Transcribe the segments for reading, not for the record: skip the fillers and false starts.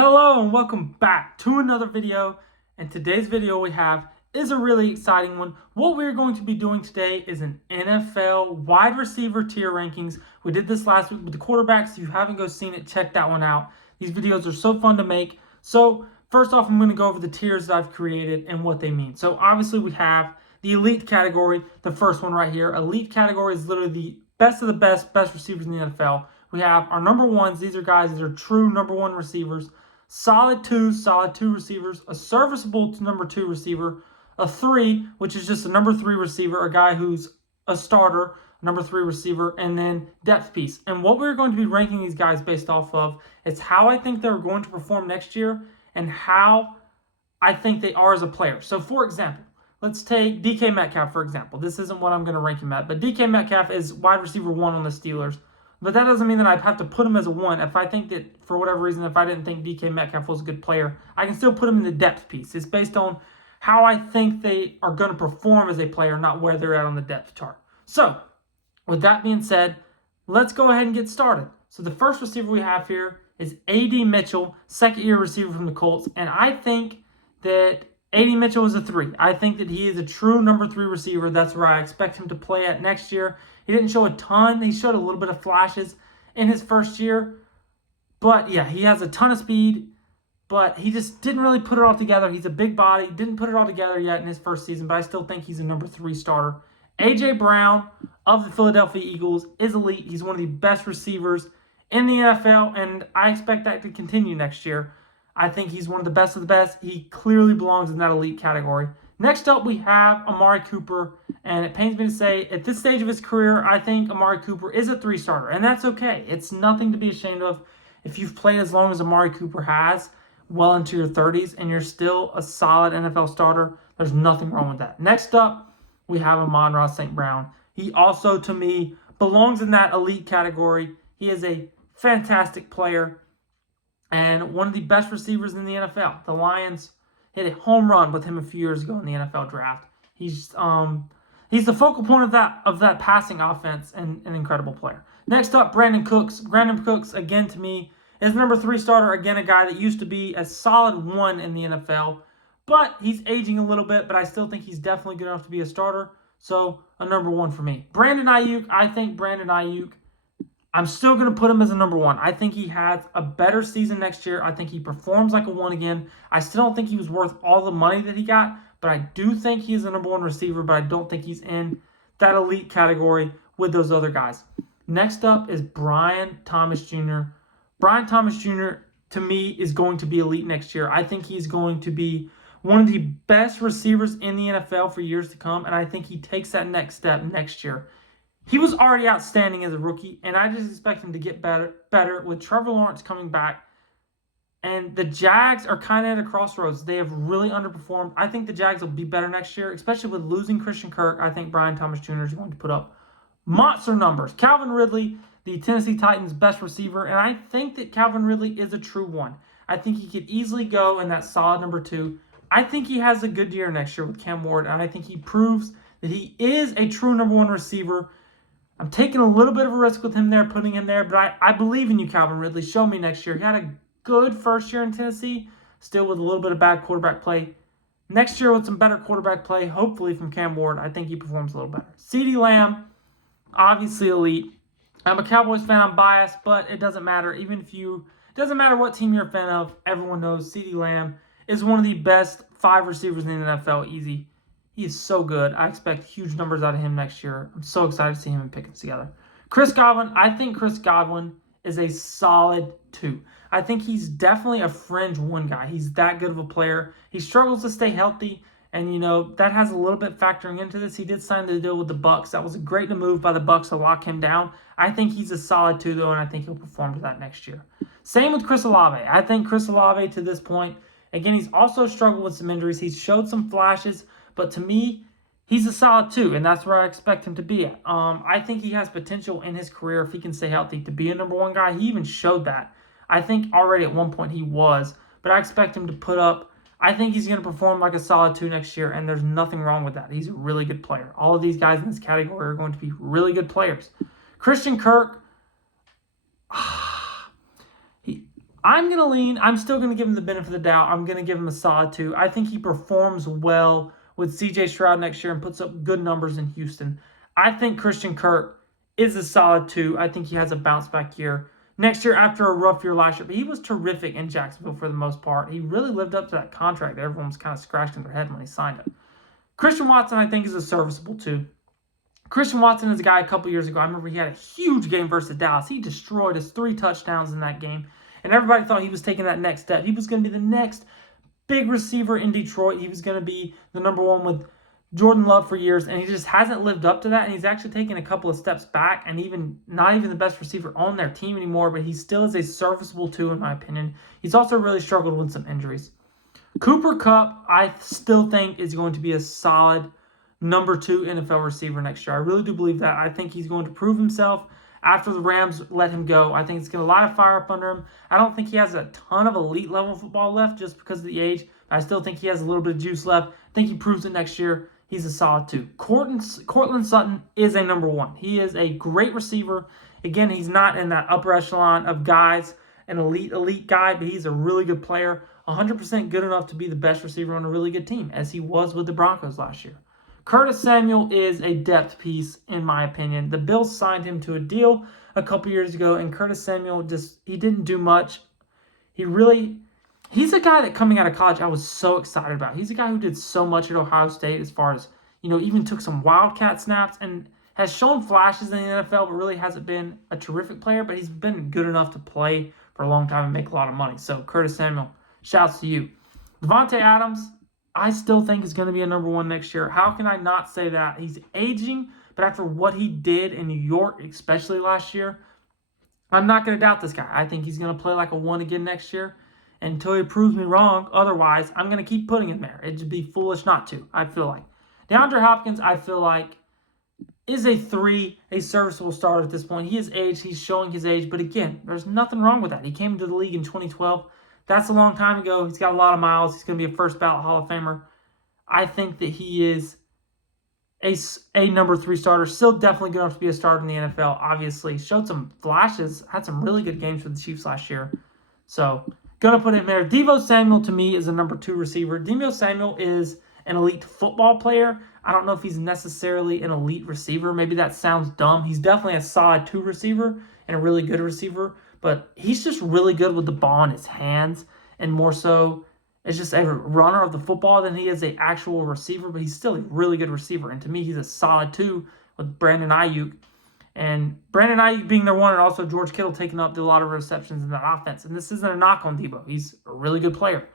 Hello and welcome back to another video. And today's video we have is a really exciting one. What we're going to be doing today is an NFL wide receiver tier rankings. We did this last week with the quarterbacks. If you haven't seen it, check that one out. These videos are so fun to make. So first off, I'm going to go over the tiers that I've created and what they mean. So obviously we have the elite category, the first one right here. Elite category is literally the best of the best receivers in the NFL. We have our number ones. These are guys that are true number one receivers. Solid two receivers, a serviceable number two receiver, a three, which is just a number three receiver, a guy who's a starter, number three receiver, and then depth piece. And what we're going to be ranking these guys based off of is how I think they're going to perform next year and how I think they are as a player. So for example, let's take DK Metcalf, for example. This isn't what I'm going to rank him at, but DK Metcalf is wide receiver one on the Steelers. But that doesn't mean that I have to put him as a one. If I think that, for whatever reason, if I didn't think DK Metcalf was a good player, I can still put him in the depth piece. It's based on how I think they are going to perform as a player, not where they're at on the depth chart. So, with that being said, let's go ahead and get started. So the first receiver we have here is A.D. Mitchell, second-year receiver from the Colts. And I think that A.D. Mitchell is a three. I think that he is a true number three receiver. That's where I expect him to play at next year. He didn't show a ton. He showed a little bit of flashes in his first year. But yeah, he has a ton of speed, but he just didn't really put it all together. He's a big body. Didn't put it all together yet in his first season, but I still think he's a number three starter. A.J. Brown of the Philadelphia Eagles is elite. He's one of the best receivers in the NFL, and I expect that to continue next year. I think he's one of the best. He clearly belongs in that elite category. Next up, we have Amari Cooper, and it pains me to say, at this stage of his career, I think Amari Cooper is a three-starter, and that's okay. It's nothing to be ashamed of. If you've played as long as Amari Cooper has, well into your 30s, and you're still a solid NFL starter, there's nothing wrong with that. Next up, we have Amon-Ra St. Brown. He also, to me, belongs in that elite category. He is a fantastic player and one of the best receivers in the NFL. The Lions hit a home run with him a few years ago in the NFL draft. He's the focal point of that passing offense and an incredible player. Next up, Brandin Cooks. Brandin Cooks, again, to me, is number three starter. Again, a guy that used to be a solid one in the NFL, but he's aging a little bit, but I still think he's definitely good enough to be a starter. So, a number one for me. Brandon Aiyuk, I'm still going to put him as a number one. I think he has a better season next year. I think he performs like a one again. I still don't think he was worth all the money that he got, but I do think he is a number one receiver, but I don't think he's in that elite category with those other guys. Next up is Brian Thomas Jr. Brian Thomas Jr., to me, is going to be elite next year. I think he's going to be one of the best receivers in the NFL for years to come, and I think he takes that next step next year. He was already outstanding as a rookie, and I just expect him to get better with Trevor Lawrence coming back. And the Jags are kind of at a crossroads. They have really underperformed. I think the Jags will be better next year, especially with losing Christian Kirk. I think Brian Thomas Jr. is going to put up monster numbers. Calvin Ridley, the Tennessee Titans' best receiver, and I think that Calvin Ridley is a true one. I think he could easily go in that solid number two. I think he has a good year next year with Cam Ward, and I think he proves that he is a true number one receiver. I'm taking a little bit of a risk with him there, putting him there, but I believe in you, Calvin Ridley. Show me next year. He had a good first year in Tennessee, still with a little bit of bad quarterback play. Next year with some better quarterback play, hopefully from Cam Ward, I think he performs a little better. CeeDee Lamb, obviously elite. I'm a Cowboys fan. I'm biased, but it doesn't matter. It doesn't matter what team you're a fan of. Everyone knows CeeDee Lamb is one of the best five receivers in the NFL, easy. He is so good. I expect huge numbers out of him next year. I'm so excited to see him and Pickens together. Chris Godwin, I think Chris Godwin is a solid two. I think he's definitely a fringe one guy. He's that good of a player. He struggles to stay healthy, and that has a little bit factoring into this. He did sign the deal with the Bucs. That was a great move by the Bucs to lock him down. I think he's a solid two, though, and I think he'll perform to that next year. Same with Chris Olave. I think Chris Olave, to this point, again, he's also struggled with some injuries. He's showed some flashes, but to me, he's a solid two, and that's where I expect him to be at. I think he has potential in his career, if he can stay healthy, to be a number one guy. He even showed that. I think already at one point he was, but I expect him to put up. I think he's going to perform like a solid two next year, and there's nothing wrong with that. He's a really good player. All of these guys in this category are going to be really good players. Christian Kirk, I'm still going to give him the benefit of the doubt. I'm going to give him a solid 2. I think he performs well with C.J. Stroud next year and puts up good numbers in Houston. I think Christian Kirk is a solid 2. I think he has a bounce back year next year after a rough year last year. But he was terrific in Jacksonville for the most part. He really lived up to that contract that everyone was kind of scratching their head when he signed it. Christian Watson, I think, is a serviceable 2. Christian Watson is a guy a couple years ago. I remember he had a huge game versus Dallas. He destroyed us, 3 touchdowns in that game. And everybody thought he was taking that next step. He was going to be the next big receiver in Detroit. He was going to be the number 1 with Jordan Love for years. And he just hasn't lived up to that. And he's actually taken a couple of steps back. And not even the best receiver on their team anymore. But he still is a serviceable 2 in my opinion. He's also really struggled with some injuries. Cooper Kupp, I still think is going to be a solid number 2 NFL receiver next year. I really do believe that. I think he's going to prove himself after the Rams let him go. I think it's going to a lot of fire up under him. I don't think he has a ton of elite level football left just because of the age. I still think he has a little bit of juice left. I think he proves it next year. He's a solid 2. Courtland Sutton is a number 1. He is a great receiver. Again, he's not in that upper echelon of guys, an elite guy, but he's a really good player. 100% good enough to be the best receiver on a really good team, as he was with the Broncos last year. Curtis Samuel is a depth piece, in my opinion. The Bills signed him to a deal a couple years ago, and Curtis Samuel he didn't do much. He's a guy that coming out of college I was so excited about. He's a guy who did so much at Ohio State as far as, even took some Wildcat snaps and has shown flashes in the NFL, but really hasn't been a terrific player, but he's been good enough to play for a long time and make a lot of money. So Curtis Samuel, shouts to you. Davante Adams, I still think is going to be a number 1 next year. How can I not say that? He's aging, but after what he did in New York, especially last year, I'm not going to doubt this guy. I think he's going to play like a 1 again next year until he proves me wrong. Otherwise, I'm going to keep putting him there. It'd be foolish not to, I feel like. DeAndre Hopkins, I feel like, is a 3, a serviceable starter at this point. He is aged. He's showing his age. But again, there's nothing wrong with that. He came into the league in 2012. That's a long time ago. He's got a lot of miles. He's going to be a first ballot Hall of Famer. I think that he is a number 3 starter. Still definitely good enough to be a starter in the NFL, obviously. Showed some flashes. Had some really good games for the Chiefs last year. So, going to put him there. Deebo Samuel, to me, is a number 2 receiver. Deebo Samuel is an elite football player. I don't know if he's necessarily an elite receiver. Maybe that sounds dumb. He's definitely a solid 2 receiver and a really good receiver. But he's just really good with the ball in his hands, and more so as just a runner of the football than he is an actual receiver. But he's still a really good receiver, and to me, he's a solid 2 with Brandon Ayuk. And Brandon Ayuk being their 1, and also George Kittle taking up a lot of receptions in that offense. And this isn't a knock on Deebo. He's a really good player.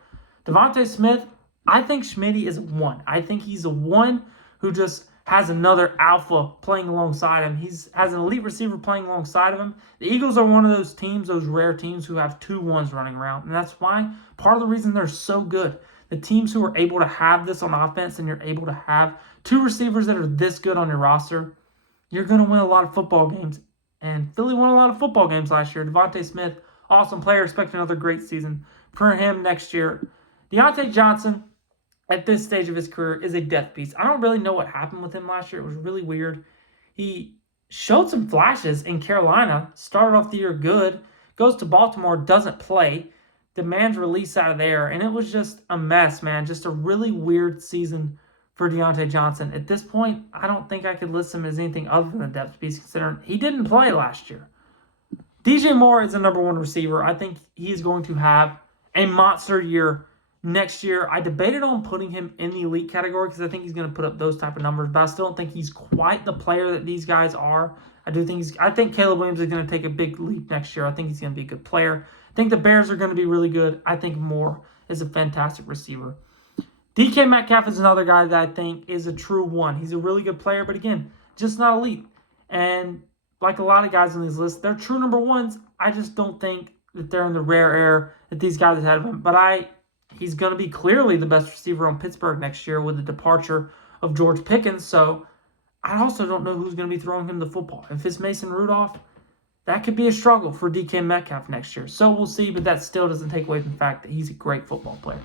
Devontae Smith, I think Schmitty is a 1. I think he's a 1 who just has another alpha playing alongside him. Has an elite receiver playing alongside of him. The Eagles are one of those teams, those rare teams who have 2 1s running around. And that's why part of the reason they're so good. The teams who are able to have this on offense and you're able to have 2 receivers that are this good on your roster, you're going to win a lot of football games. And Philly won a lot of football games last year. Devontae Smith, awesome player. Expect another great season for him next year. Deontay Johnson, at this stage of his career, is a death piece. I don't really know what happened with him last year. It was really weird. He showed some flashes in Carolina, started off the year good, goes to Baltimore, doesn't play, demands release out of there, and it was just a mess, man. Just a really weird season for Deontay Johnson. At this point, I don't think I could list him as anything other than a depth piece, considering he didn't play last year. DJ Moore is a number 1 receiver. I think he's going to have a monster year next year. I debated on putting him in the elite category because I think he's going to put up those type of numbers, but I still don't think he's quite the player that these guys are. I think Caleb Williams is going to take a big leap next year. I think he's going to be a good player. I think the Bears are going to be really good. I think Moore is a fantastic receiver. DK Metcalf is another guy that I think is a true 1. He's a really good player, but again, just not elite. And like a lot of guys on these lists, they're true number 1s. I just don't think that they're in the rare air that these guys ahead of him. But he's going to be clearly the best receiver on Pittsburgh next year with the departure of George Pickens. So I also don't know who's going to be throwing him the football. If it's Mason Rudolph, that could be a struggle for DK Metcalf next year. So we'll see, but that still doesn't take away from the fact that he's a great football player.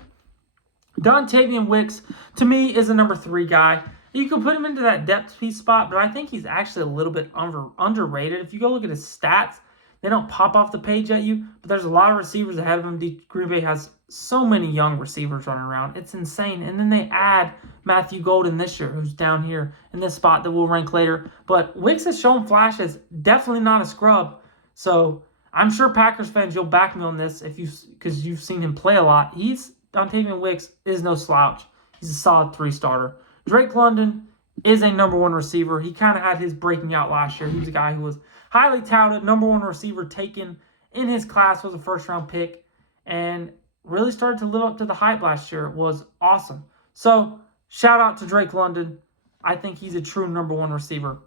Dontavian Wicks, to me, is a number 3 guy. You could put him into that depth piece spot, but I think he's actually a little bit underrated. If you go look at his stats, They don't pop off the page at you, but there's a lot of receivers ahead of him. Green Bay has so many young receivers running around. It's insane. And then they add Matthew Golden this year, who's down here in this spot that we'll rank later. But Wicks has shown flashes, definitely not a scrub. So I'm sure Packers fans, you'll back me on this because you've seen him play a lot. Dontayvion Wicks is no slouch. He's a solid 3-starter. Drake London is a number 1 receiver. He kind of had his breaking out last year. He was a guy who was highly touted, number 1 receiver taken in his class, was a first-round pick, and really started to live up to the hype last year. It was awesome. So shout out to Drake London. I think he's a true number 1 receiver.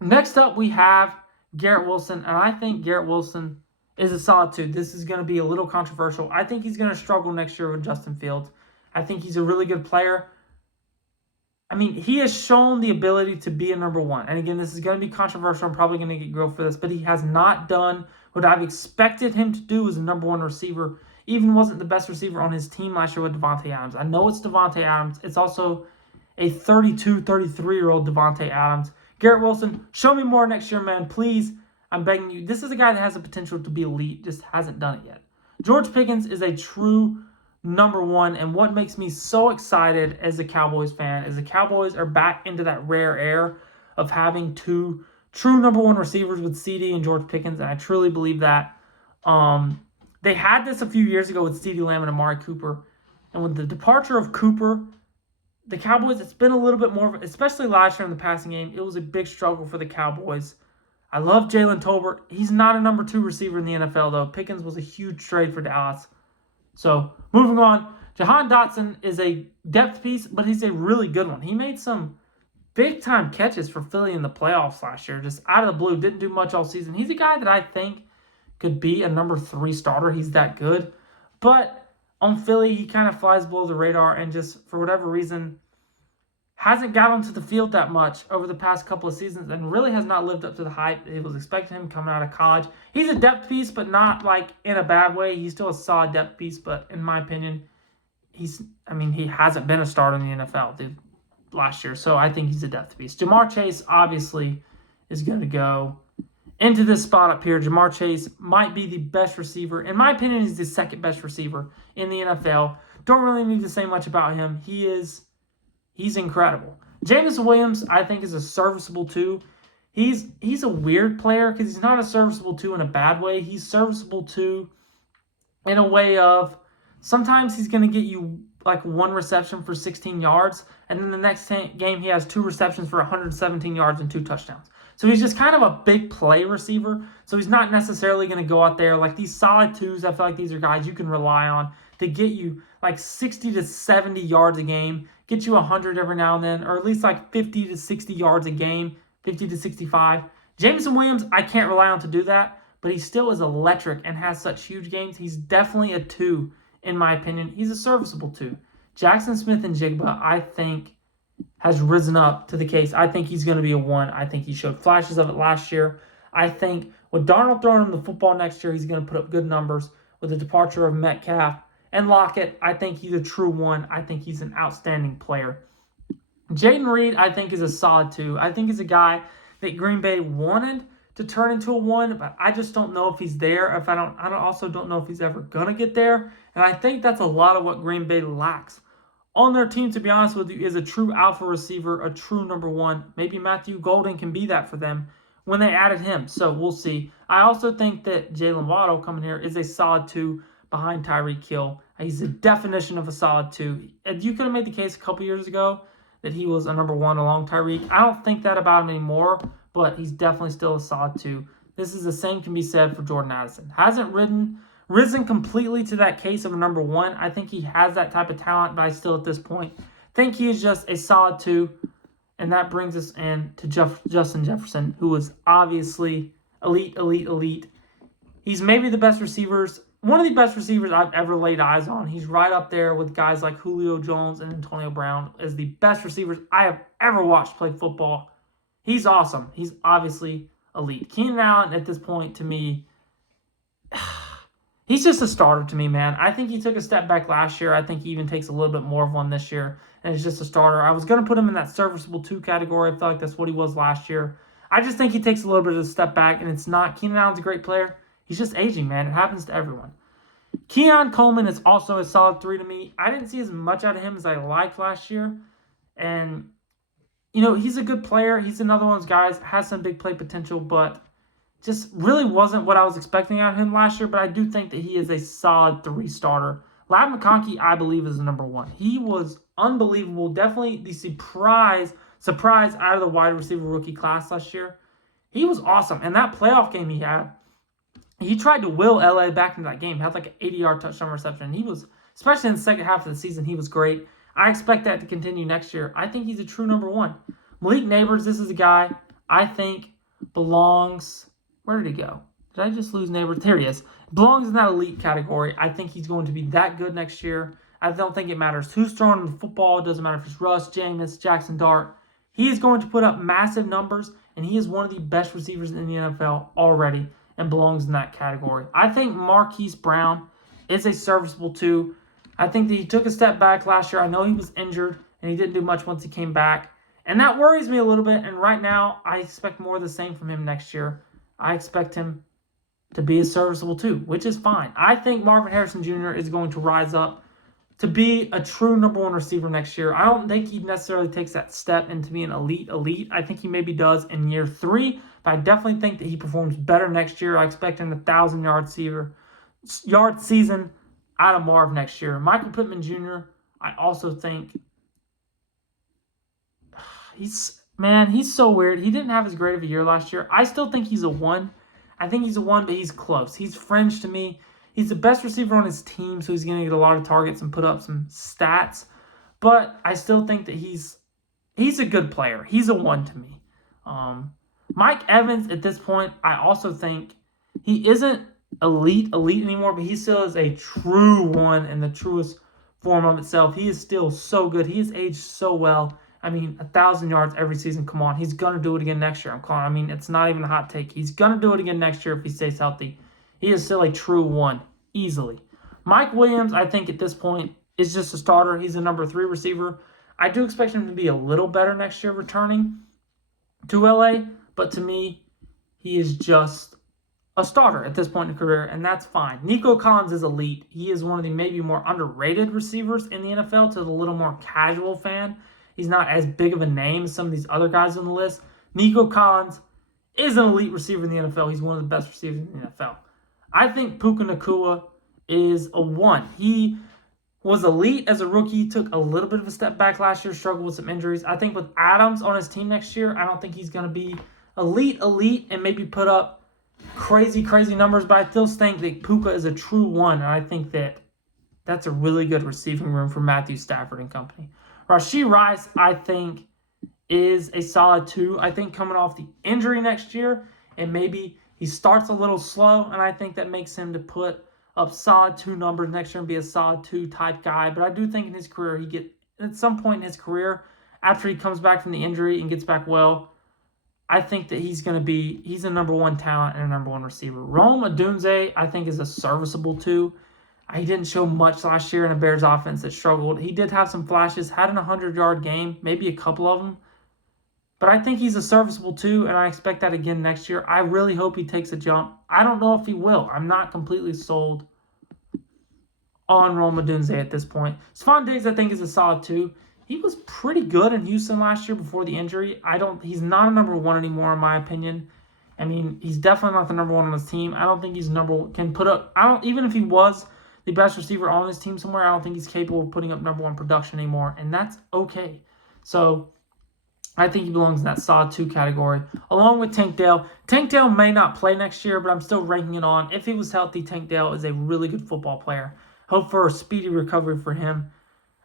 Next up, we have Garrett Wilson, and I think Garrett Wilson is a solid 2. This is going to be a little controversial. I think he's going to struggle next year with Justin Fields. I think he's a really good player. I mean, he has shown the ability to be a number 1. And again, this is going to be controversial. I'm probably going to get grilled for this, but he has not done what I've expected him to do as a number 1 receiver. Even wasn't the best receiver on his team last year with Davante Adams. I know it's Davante Adams. It's also a 32, 33-year-old Davante Adams. Garrett Wilson, show me more next year, man. Please, I'm begging you. This is a guy that has the potential to be elite, just hasn't done it yet. George Pickens is a true number 1, and what makes me so excited as a Cowboys fan is the Cowboys are back into that rare air of having 2 true number 1 receivers with CD and George Pickens, and I truly believe that. They had this a few years ago with CeeDee Lamb and Amari Cooper, and with the departure of Cooper, the Cowboys, it's been a little bit more, especially last year in the passing game, it was a big struggle for the Cowboys. I love Jalen Tolbert. He's not a number 2 receiver in the NFL, though. Pickens was a huge trade for Dallas. So, moving on, Jahan Dotson is a depth piece, but he's a really good one. He made some big-time catches for Philly in the playoffs last year, just out of the blue, didn't do much all season. He's a guy that I think could be a number 3 starter. He's that good. But on Philly, he kind of flies below the radar and just, for whatever reason, hasn't got onto the field that much over the past couple of seasons and really has not lived up to the hype. It was expecting him coming out of college. He's a depth piece, but not like in a bad way. He's still a solid depth piece, but in my opinion, he hasn't been a starter in the NFL last year, so I think he's a depth piece. Ja'Marr Chase obviously is going to go into this spot up here. Ja'Marr Chase might be the best receiver. In my opinion, he's the second best receiver in the NFL. Don't really need to say much about him. He's incredible. Jameson Williams, I think, is a serviceable 2. He's a weird player because he's not a serviceable 2 in a bad way. He's serviceable 2 in a way of sometimes he's going to get you like 1 reception for 16 yards, and then the next game he has 2 receptions for 117 yards and 2 touchdowns. So he's just kind of a big play receiver. So he's not necessarily going to go out there like these solid 2s. I feel like these are guys you can rely on to get you like 60 to 70 yards a game, get you 100 every now and then, or at least like 50 to 60 yards a game, 50 to 65. Jameson Williams, I can't rely on to do that, but he still is electric and has such huge games. He's definitely a 2, in my opinion. He's a serviceable 2. Jackson Smith-Njigba, I think, has risen up to the case. I think he's going to be a 1. I think he showed flashes of it last year. I think with Darnold throwing him the football next year, he's going to put up good numbers. With the departure of Metcalf and Lockett, I think he's a true 1. I think he's an outstanding player. Jayden Reed, I think, is a solid 2. I think he's a guy that Green Bay wanted to turn into a 1, but I just don't know if he's there. I also don't know if he's ever going to get there. And I think that's a lot of what Green Bay lacks on their team, to be honest with you, is a true alpha receiver, a true number 1. Maybe Matthew Golden can be that for them when they added him. So we'll see. I also think that Jalen Waddle coming here is a solid 2 behind Tyreek Hill. He's the definition of a solid 2. You could have made the case a couple years ago that he was a number 1 along Tyreek. I don't think that about him anymore, but he's definitely still a solid 2. This is the same can be said for Jordan Addison. Hasn't risen completely to that case of a number 1. I think he has that type of talent, but I still at this point think he is just a solid 2. And that brings us in to Justin Jefferson, who is obviously elite. He's maybe the best receivers, one of the best receivers I've ever laid eyes on. He's right up there with guys like Julio Jones and Antonio Brown as the best receivers I have ever watched play football. He's awesome. He's obviously elite. Keenan Allen, at this point, to me, he's just a starter to me, man. I think he took a step back last year. I think he even takes a little bit more of one this year, and it's just a starter. I was going to put him in that serviceable 2 category. I feel like that's what he was last year. I just think he takes a little bit of a step back, and it's not. Keenan Allen's a great player. He's just aging, man. It happens to everyone. Keon Coleman is also a solid 3 to me. I didn't see as much out of him as I liked last year. And, he's a good player. He's another one of those guys, has some big play potential, but just really wasn't what I was expecting out of him last year. But I do think that he is a solid 3 starter. Ladd McConkey, I believe, is the number 1. He was unbelievable. Definitely the surprise out of the wide receiver rookie class last year. He was awesome. And that playoff game he had, he tried to will LA back into that game. Had like an 80-yard touchdown reception. He was, especially in the second half of the season, he was great. I expect that to continue next year. I think he's a true number 1. Malik Neighbors, this is a guy I think belongs. Where did he go? Did I just lose Neighbors? There he is. Belongs in that elite category. I think he's going to be that good next year. I don't think it matters who's throwing the football. It doesn't matter if it's Russ, Jameis, Jackson Dart. He is going to put up massive numbers, and he is one of the best receivers in the NFL already and belongs in that category. I think Marquise Brown is a serviceable 2. I think that he took a step back last year. I know he was injured, and he didn't do much once he came back. And that worries me a little bit, and right now, I expect more of the same from him next year. I expect him to be a serviceable 2, which is fine. I think Marvin Harrison Jr. is going to rise up to be a true number 1 receiver next year. I don't think he necessarily takes that step into being elite. I think he maybe does in year 3, but I definitely think that he performs better next year. I expect him 1,000-yard season out of Marv next year. Michael Pittman Jr., I also think he's so weird. He didn't have as great of a year last year. I still think he's a 1. I think he's a 1, but he's close. He's fringe to me. He's the best receiver on his team, so he's going to get a lot of targets and put up some stats. But I still think that he's a good player. He's a 1 to me. Mike Evans, at this point, I also think he isn't elite anymore, but he still is a true 1 in the truest form of itself. He is still so good. He has aged so well. 1,000 yards every season. Come on. He's going to do it again next year. It's not even a hot take. He's going to do it again next year if he stays healthy. He is still a true 1, easily. Mike Williams, I think at this point, is just a starter. He's a number 3 receiver. I do expect him to be a little better next year returning to LA, but to me, he is just a starter at this point in his career, and that's fine. Nico Collins is elite. He is one of the maybe more underrated receivers in the NFL to the little more casual fan. He's not as big of a name as some of these other guys on the list. Nico Collins is an elite receiver in the NFL. He's one of the best receivers in the NFL. I think Puka Nacua is a 1. He was elite as a rookie, took a little bit of a step back last year, struggled with some injuries. I think with Adams on his team next year, I don't think he's going to be elite, and maybe put up crazy numbers, but I still think that Puka is a true 1, and I think that that's a really good receiving room for Matthew Stafford and company. Rashee Rice, I think, is a solid 2. I think coming off the injury next year, and maybe he starts a little slow, and I think that makes him to put up solid 2 numbers next year and be a solid 2 type guy. But I do think in his career, at some point in his career, after he comes back from the injury and gets back well, I think that he's a number 1 talent and a number 1 receiver. Rome Odunze, I think, is a serviceable 2. He didn't show much last year in a Bears offense that struggled. He did have some flashes, had an 100-yard game, maybe a couple of them. But I think he's a serviceable 2, and I expect that again next year. I really hope he takes a jump. I don't know if he will. I'm not completely sold on Rome Odunze at this point. Stephon Diggs, I think, is a solid 2. He was pretty good in Houston last year before the injury. He's not a number 1 anymore, in my opinion. He's definitely not the number 1 on his team. I don't think he's even if he was the best receiver on his team somewhere, I don't think he's capable of putting up number 1 production anymore, and that's okay. So I think he belongs in that solid 2 category, along with Tank Dell. Tank Dell may not play next year, but I'm still ranking it on. If he was healthy, Tank Dell is a really good football player. Hope for a speedy recovery for him.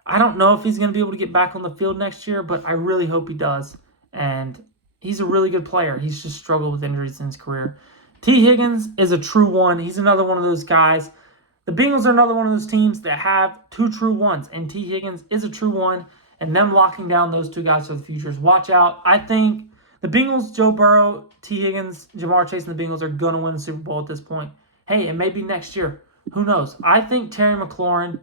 I don't know if he's going to be able to get back on the field next year, but I really hope he does. And he's a really good player. He's just struggled with injuries in his career. T. Higgins is a true 1. He's another one of those guys. The Bengals are another one of those teams that have 2 true 1s, and T. Higgins is a true 1, and them locking down those 2 guys for the futures. Watch out. I think the Bengals, Joe Burrow, T. Higgins, Jamar Chase, and the Bengals are going to win the Super Bowl at this point. Hey, it may be next year. Who knows? I think Terry McLaurin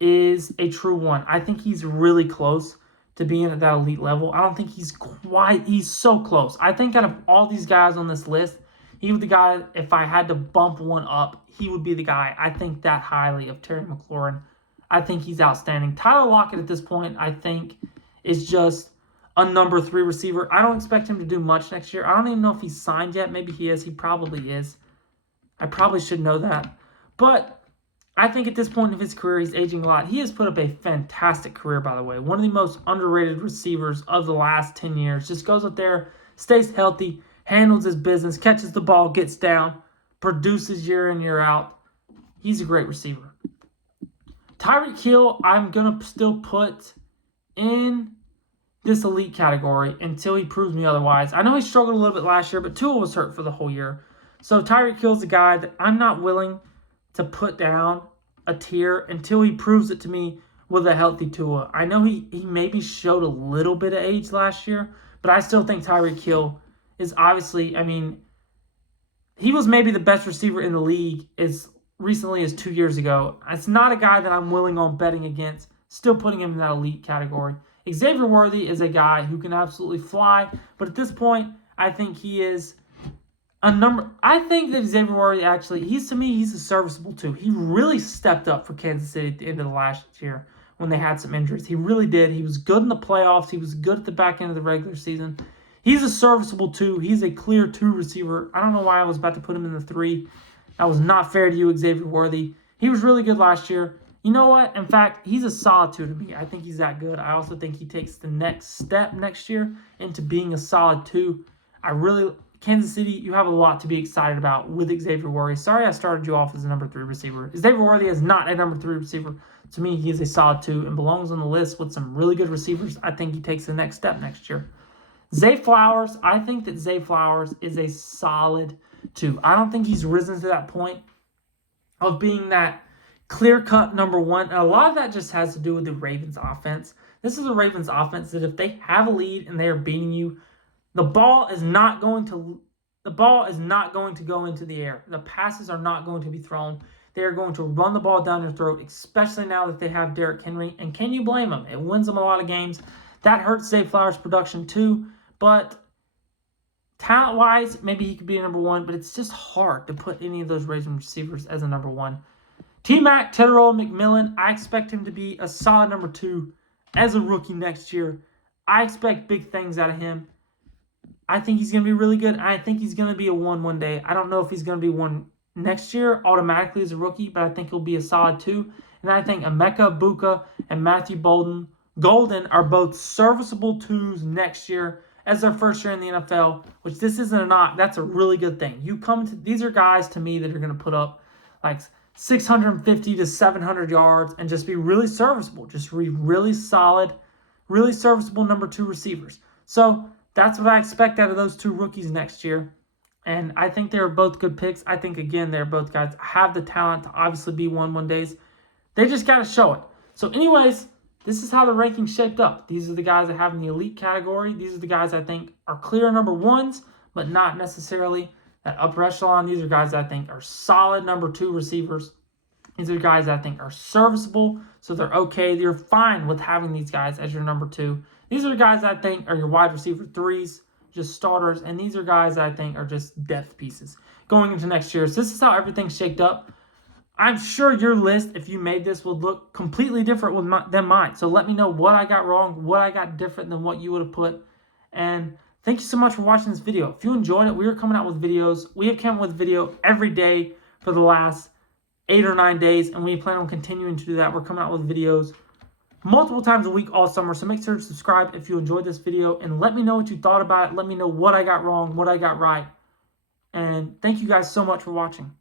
is a true 1. I think he's really close to being at that elite level. I don't think he's so close. I think out of all these guys on this list, he was the guy, if I had to bump one up, he would be the guy. I think that highly of Terry McLaurin. I think he's outstanding. Tyler Lockett at this point, I think, is just a number 3 receiver. I don't expect him to do much next year. I don't even know if he's signed yet. Maybe he is. He probably is. I probably should know that. But I think at this point of his career, he's aging a lot. He has put up a fantastic career, by the way. One of the most underrated receivers of the last 10 years. Just goes up there, stays healthy, handles his business, catches the ball, gets down, produces year in, year out. He's a great receiver. Tyreek Hill, I'm going to still put in this elite category until he proves me otherwise. I know he struggled a little bit last year, but Tua was hurt for the whole year. So Tyreek Hill's a guy that I'm not willing to put down a tier until he proves it to me with a healthy Tua. I know he maybe showed a little bit of age last year, but I still think Tyreek Hill is obviously, he was maybe the best receiver in the league as recently as 2 years ago. It's not a guy that I'm willing on betting against, still putting him in that elite category. Xavier Worthy is a guy who can absolutely fly, but at this point, I think he is I think that Xavier Worthy actually, he's a serviceable too. He really stepped up for Kansas City at the end of the last year when they had some injuries. He really did. He was good in the playoffs. He was good at the back end of the regular season. He's a serviceable 2. He's a clear 2 receiver. I don't know why I was about to put him in the 3. That was not fair to you, Xavier Worthy. He was really good last year. You know what? In fact, he's a solid 2 to me. I think he's that good. I also think he takes the next step next year into being a solid 2. Kansas City, you have a lot to be excited about with Xavier Worthy. Sorry I started you off as a number 3 receiver. Xavier Worthy is not a number 3 receiver. To me, he is a solid 2 and belongs on the list with some really good receivers. I think he takes the next step next year. Zay Flowers, I think that Zay Flowers is a solid 2. I don't think he's risen to that point of being that clear-cut number 1. And a lot of that just has to do with the Ravens offense. This is a Ravens offense that if they have a lead and they are beating you, the ball is not going to go into the air. The passes are not going to be thrown. They are going to run the ball down your throat, especially now that they have Derrick Henry. And can you blame them? It wins them a lot of games. That hurts Zay Flowers' production too. But talent-wise, maybe he could be a number 1, but it's just hard to put any of those Ravens receivers as a number 1. T-Mac, Tedrow McMillan, I expect him to be a solid number 2 as a rookie next year. I expect big things out of him. I think he's going to be really good. I think he's going to be a 1 one day. I don't know if he's going to be 1 next year automatically as a rookie, but I think he'll be a solid 2. And I think Emeka Egbuka and Matthew Golden are both serviceable 2s next year as their first year in the NFL, which this isn't a knock. That's a really good thing. These are guys to me that are going to put up like 650 to 700 yards and just be really serviceable, just really solid, really serviceable number 2 receivers. So that's what I expect out of those 2 rookies next year. And I think they're both good picks. I think, again, they're both guys have the talent to obviously be 1 days. They just got to show it. So anyways, this is how the rankings shaped up. These are the guys I have in the elite category. These are the guys I think are clear number 1s, but not necessarily that upper echelon. These are guys I think are solid number 2 receivers. These are guys I think are serviceable, so they're okay. You're fine with having these guys as your number 2. These are the guys I think are your wide receiver 3s, just starters, and these are guys I think are just depth pieces going into next year. So this is how everything's shaped up. I'm sure your list, if you made this, would look completely different than mine. So let me know what I got wrong, what I got different than what you would have put. And thank you so much for watching this video. If you enjoyed it, we are coming out with videos. We have come out with video every day for the last 8 or 9 days, and we plan on continuing to do that. We're coming out with videos multiple times a week all summer, so make sure to subscribe if you enjoyed this video, and let me know what you thought about it. Let me know what I got wrong, what I got right, and thank you guys so much for watching.